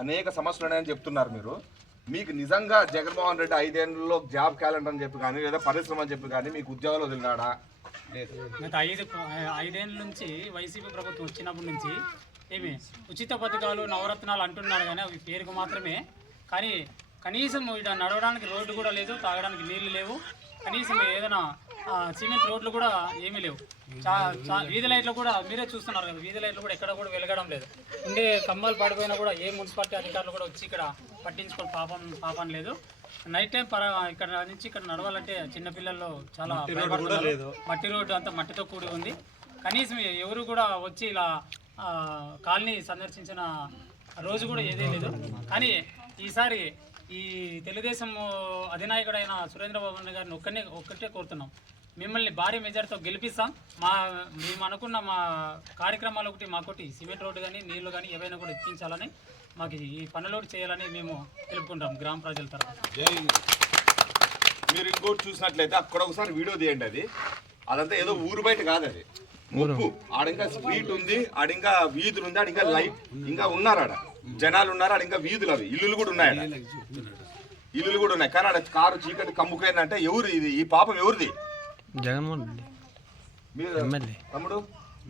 అనేక సమస్యలు ఉన్నాయని చెప్తున్నారు మీరు. మీకు నిజంగా జగన్మోహన్ రెడ్డి 5 ఏళ్ళలో జాబ్ క్యాలెండర్ అని చెప్పి కానీ లేదా పరిశ్రమ అని చెప్పి కానీ మీకు ఉద్యోగాలు వదిలినాడా? గత 5 ఏళ్ళ నుంచి వైసీపీ ప్రభుత్వం వచ్చినప్పటి నుంచి ఏమి ఉచిత పథకాలు నవరత్నాలు అంటున్నారు కానీ అవి పేరుకు మాత్రమే. కానీ కనీసం ఇక్కడ నడవడానికి రోడ్డు కూడా లేదు, తాగడానికి నీళ్లు లేవు, కనీసం ఏదైనా సిమెంట్ రోడ్లు కూడా ఏమీ లేవు. వీధి లైట్లు కూడా మీరే చూస్తున్నారు కదా, వీధి లైట్లు కూడా ఎక్కడ కూడా వెలగడం లేదు. ఉండే కంబాలు పడిపోయినా కూడా ఏ మున్సిపాలిటీ అధికారులు కూడా వచ్చి ఇక్కడ పట్టించుకోవడం పాపం లేదు. నైట్ టైం ఇక్కడ నుంచి ఇక్కడ నడవాలంటే చిన్నపిల్లల్లో చాలా మట్టి రోడ్డు అంతా మట్టితో కూడి ఉంది. కనీసం ఎవరు కూడా వచ్చి ఇలా కాలనీ సందర్శించిన రోజు కూడా ఏదే లేదు. కానీ ఈసారి ఈ తెలుగుదేశం అధినాయకుడైన సురేంద్రబాబు గారిని ఒక్కటే కోరుతున్నాం, మిమ్మల్ని భారీ మెజార్టీతో గెలిపిస్తాం. మేము అనుకున్న మా కార్యక్రమాలు మాకొకటి సిమెంట్ రోడ్డు కానీ నీళ్లు కానీ ఏవైనా కూడా ఎక్కించాలని, మాకు ఈ పనులు చేయాలని మేము తెలుపుకుంటాం గ్రామ ప్రజల తరఫున. మీరు ఇంకోటి చూసినట్లయితే అక్కడ ఒకసారి వీడియో తీయండి. అదంతా ఏదో ఊరు బయట కాదు, అది ముప్పు. ఆడింకా స్ట్రీట్ ఉంది, ఆడింకా వీధులు ఉంది, ఆడింకా లైట్ ఇంకా ఉన్నారు, ఆడ జనాలు ఉన్నారు, ఆడింకా వీధులు, అవి ఇల్లులు కూడా ఉన్నాయి, ఇల్లులు కూడా ఉన్నాయి. కానీ ఆడ కారు చీకటి కమ్ముకైందంటే ఎవరు ఇది? ఈ పాపం ఎవరిది? జగన్మోహన్ రెడ్డి. మీరు తమ్ముడు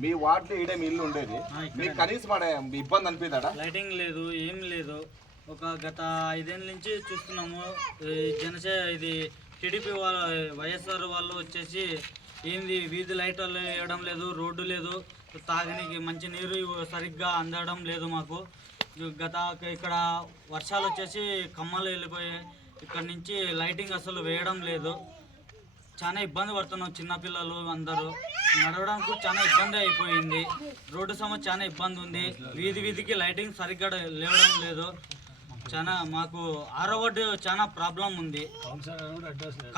మీ వార్డులో ఈడే మీ ఇల్లు ఉండేది, మీకు కనీసం ఇబ్బంది అనిపిదా? లైటింగ్ లేదు, ఏం లేదు. గత 5 ఏళ్ళ నుంచి చూస్తున్నాము. ఇది టీడీపీ వాళ్ళ వైఎస్ఆర్ వాళ్ళు వచ్చేసి ఏంది వీధి లైట్ వేయడం లేదు, రోడ్డు లేదు, తాగడానికి మంచి నీరు సరిగ్గా అందడం లేదు మాకు. ఇక్కడ వర్షాలు వచ్చేసి కమ్మలు వెళ్ళిపోయాయి, ఇక్కడ నుంచి లైటింగ్ అసలు వేయడం లేదు. చాలా ఇబ్బంది పడుతున్నాం, చిన్నపిల్లలు అందరూ నడవడానికి చాలా ఇబ్బంది అయిపోయింది. రోడ్డు సమస్య చాలా ఇబ్బంది ఉంది, వీధికి లైటింగ్ సరిగ్గా లేవడం లేదు. చాలా మాకు 6వ వార్డు చాలా ప్రాబ్లం ఉంది.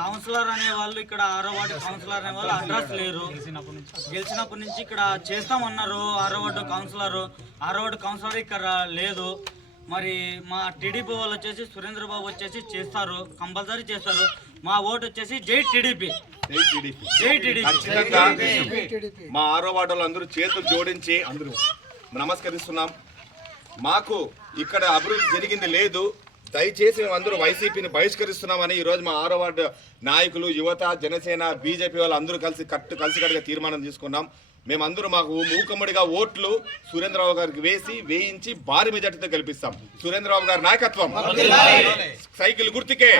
కౌన్సిలర్ అనే వాళ్ళు ఇక్కడ 6వ వార్డు కౌన్సిలర్ అనే వాళ్ళు అడ్రస్ లేరు. గెలిచినప్పటి నుంచి ఇక్కడ చేస్తామన్నారు 6వ వార్డు కౌన్సిలర్, 6వ వార్డు కౌన్సిలర్ ఇక్కడ లేదు. మరి మా టీడీపీ వాళ్ళు వచ్చేసి సురేంద్రబాబు వచ్చేసి చేస్తారు, కంపల్సరీ చేస్తారు. మా ఓటు వచ్చేసి జై టీడీపీ, జై టీడీపీ. మా 6వ వార్డులో అందరూ చేతులు జోడించి అందరూ నమస్కరిస్తున్నాం. మాకు ఇక్కడ అభివృద్ధి జరిగింది లేదు, దయచేసి మేము అందరూ వైసీపీని బహిష్కరిస్తున్నామని ఈరోజు మా 6వ వార్డు నాయకులు, యువత, జనసేన, బీజేపీ వాళ్ళు అందరూ కలిసికట్టుగా తీర్మానం తీసుకున్నాం. మేమందరూ మాకు మూకమ్మడిగా ఓట్లు సురేంద్రబాబు గారికి వేయించి భారీ మెజార్టీతో గెలిపిస్తాం. సురేంద్రబాబు గారి నాయకత్వం, సైకిల్ గుర్తుకే.